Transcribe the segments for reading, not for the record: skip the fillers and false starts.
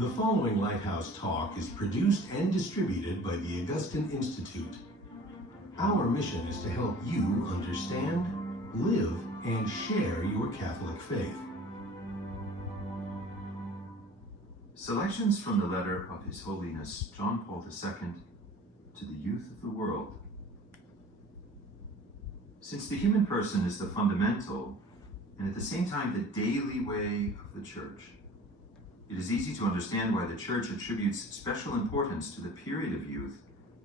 The following Lighthouse Talk is produced and distributed by the Augustine Institute. Our mission is to help you understand, live, and share your Catholic faith. Selections from the letter of His Holiness John Paul II to the youth of the world. Since the human person is the fundamental and at the same time the daily way of the Church, it is easy to understand why the Church attributes special importance to the period of youth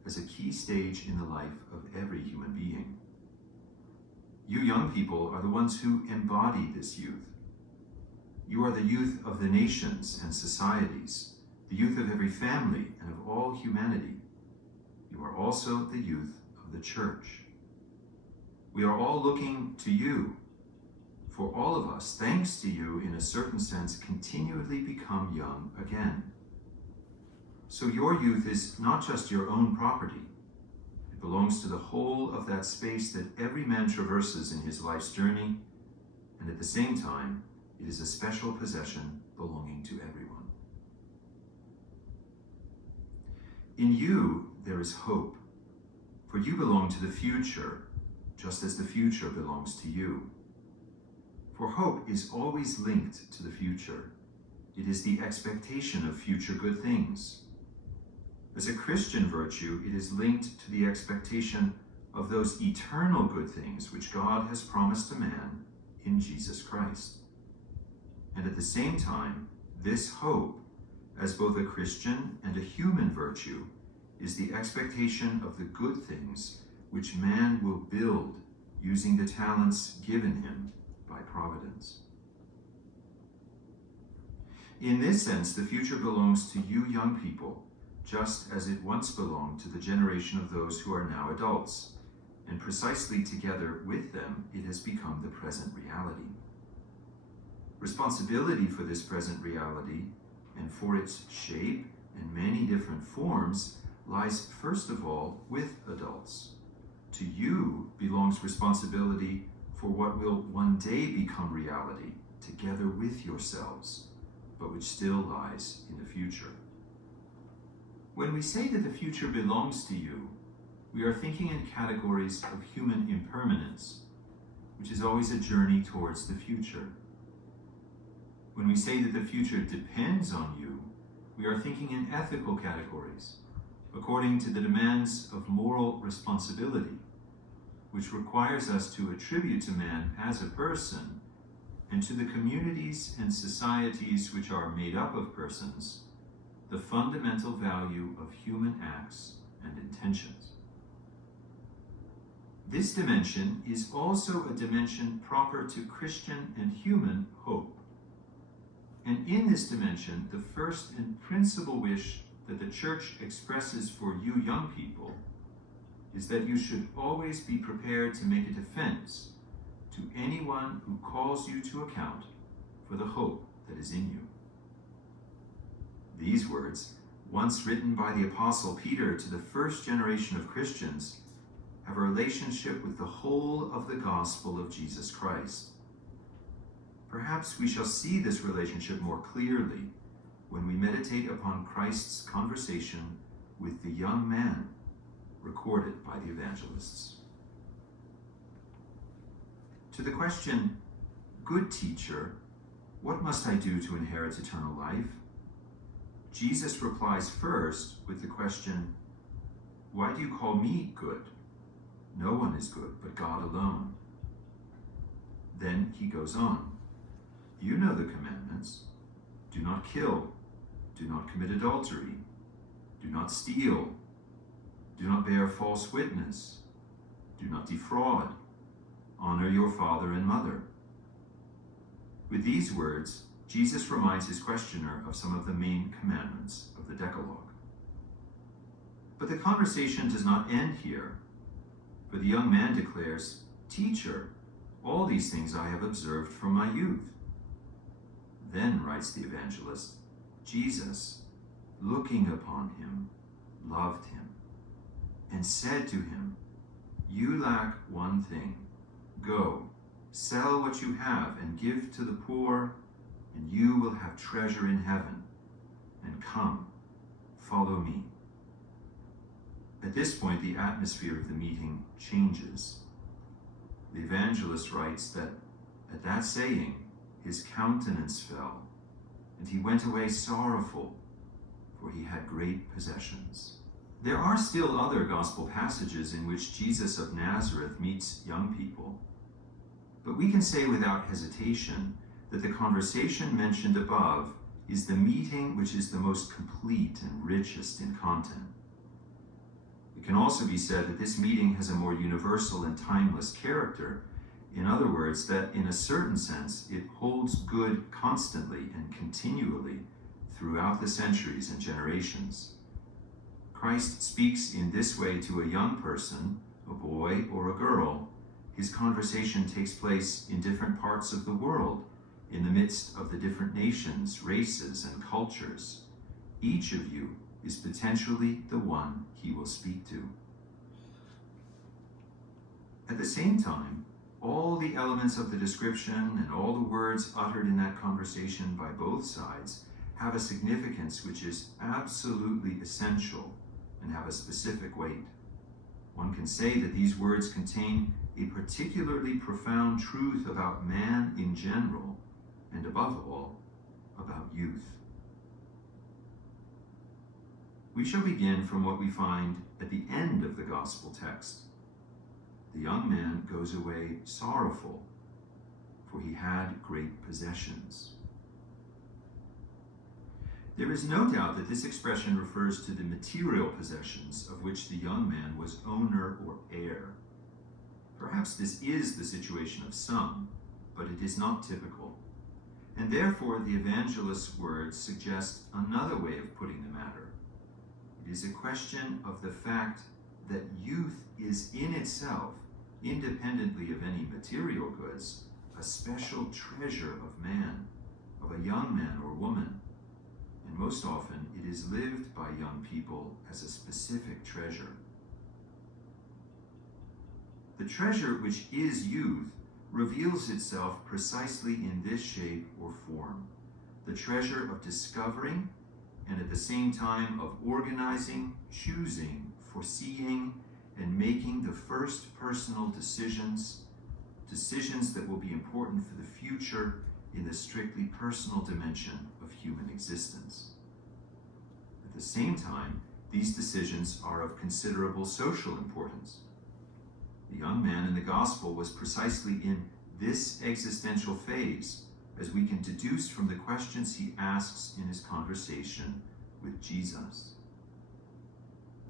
as a key stage in the life of every human being. You young people are the ones who embody this youth. You are the youth of the nations and societies, the youth of every family and of all humanity. You are also the youth of the Church. We are all looking to you. For all of us, thanks to you, in a certain sense, continually become young again. So your youth is not just your own property. It belongs to the whole of that space that every man traverses in his life's journey, and at the same time, it is a special possession belonging to everyone. In you, there is hope, for you belong to the future, just as the future belongs to you. For hope is always linked to the future. It is the expectation of future good things. As a Christian virtue, it is linked to the expectation of those eternal good things which God has promised to man in Jesus Christ. And at the same time, this hope, as both a Christian and a human virtue, is the expectation of the good things which man will build using the talents given him by providence. In this sense, the future belongs to you young people, just as it once belonged to the generation of those who are now adults, and precisely together with them, it has become the present reality. Responsibility for this present reality and for its shape in many different forms lies first of all with adults. To you belongs responsibility for what will one day become reality together with yourselves, but which still lies in the future. When we say that the future belongs to you, we are thinking in categories of human impermanence, which is always a journey towards the future. When we say that the future depends on you, we are thinking in ethical categories, according to the demands of moral responsibility, which requires us to attribute to man as a person, and to the communities and societies which are made up of persons, the fundamental value of human acts and intentions. This dimension is also a dimension proper to Christian and human hope. And in this dimension, the first and principal wish that the Church expresses for you young people is that you should always be prepared to make a defense to anyone who calls you to account for the hope that is in you. These words, once written by the Apostle Peter to the first generation of Christians, have a relationship with the whole of the gospel of Jesus Christ. Perhaps we shall see this relationship more clearly when we meditate upon Christ's conversation with the young man recorded by the evangelists. To the question, "Good teacher, what must I do to inherit eternal life?" Jesus replies first with the question, "Why do you call me good? No one is good but God alone." Then he goes on, "You know the commandments. Do not kill. Do not commit adultery. Do not steal. Do not bear false witness. Do not defraud. Honor your father and mother." With these words, Jesus reminds his questioner of some of the main commandments of the Decalogue. But the conversation does not end here, for the young man declares, "Teacher, all these things I have observed from my youth." Then, writes the evangelist, Jesus, looking upon him, loved him, and said to him, "You lack one thing. Go, sell what you have and give to the poor, and you will have treasure in heaven. and come, follow me. At this point, the atmosphere of the meeting changes. The evangelist writes that at that saying, his countenance fell, and he went away sorrowful, for he had great possessions. There are still other gospel passages in which Jesus of Nazareth meets young people, but we can say without hesitation that the conversation mentioned above is the meeting which is the most complete and richest in content. It can also be said that this meeting has a more universal and timeless character. In other words, that in a certain sense, it holds good constantly and continually throughout the centuries and generations. Christ speaks in this way to a young person, a boy or a girl. His conversation takes place in different parts of the world, in the midst of the different nations, races, and cultures. Each of you is potentially the one he will speak to. At the same time, all the elements of the description and all the words uttered in that conversation by both sides have a significance which is absolutely essential and have a specific weight. One can say that these words contain a particularly profound truth about man in general, and above all, about youth. We shall begin from what we find at the end of the gospel text. The young man goes away sorrowful, for he had great possessions. There is no doubt that this expression refers to the material possessions of which the young man was owner or heir. Perhaps this is the situation of some, but it is not typical. And therefore, the evangelist's words suggest another way of putting the matter. It is a question of the fact that youth is in itself, independently of any material goods, a special treasure of man, of a young man or woman. And most often, it is lived by young people as a specific treasure. The treasure which is youth reveals itself precisely in this shape or form, the treasure of discovering and at the same time of organizing, choosing, foreseeing, and making the first personal decisions that will be important for the future in the strictly personal dimension of human existence. At the same time, these decisions are of considerable social importance. The young man in the gospel was precisely in this existential phase, as we can deduce from the questions he asks in his conversation with Jesus.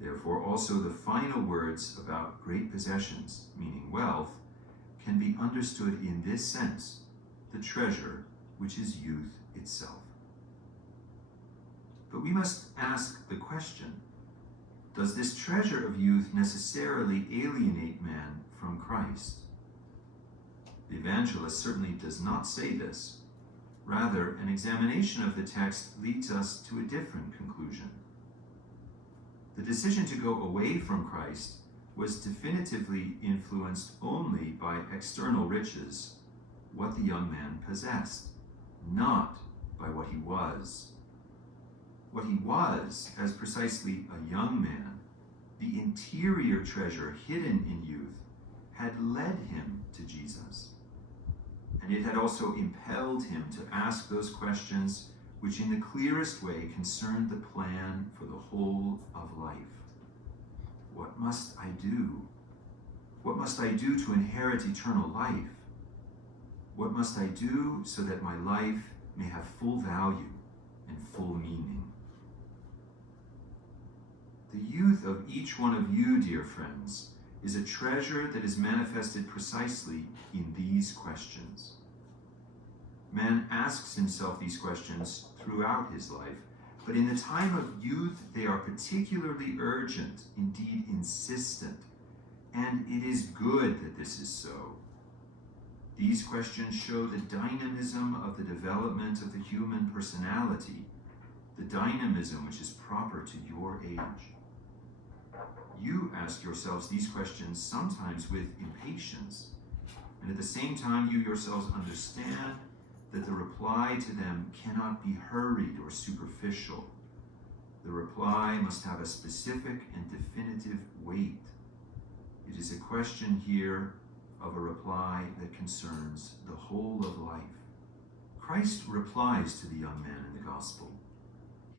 Therefore, also the final words about great possessions, meaning wealth, can be understood in this sense, the treasure which is youth itself. But we must ask the question, does this treasure of youth necessarily alienate man from Christ? The evangelist certainly does not say this. Rather, an examination of the text leads us to a different conclusion. The decision to go away from Christ was definitively influenced only by external riches, what the young man possessed, not by what he was. What he was, as precisely a young man, the interior treasure hidden in youth, had led him to Jesus. And it had also impelled him to ask those questions which in the clearest way concerned the plan for the whole of life. What must I do? What must I do to inherit eternal life? What must I do so that my life may have full value and full meaning? The youth of each one of you, dear friends, is a treasure that is manifested precisely in these questions. Man asks himself these questions throughout his life, but in the time of youth they are particularly urgent, indeed insistent, and it is good that this is so. These questions show the dynamism of the development of the human personality, the dynamism which is proper to your age. You ask yourselves these questions sometimes with impatience, and at the same time you yourselves understand that the reply to them cannot be hurried or superficial, The reply must have a specific and definitive weight. It is a question here of a reply that concerns the whole of life. Christ replies to the young man in the gospel.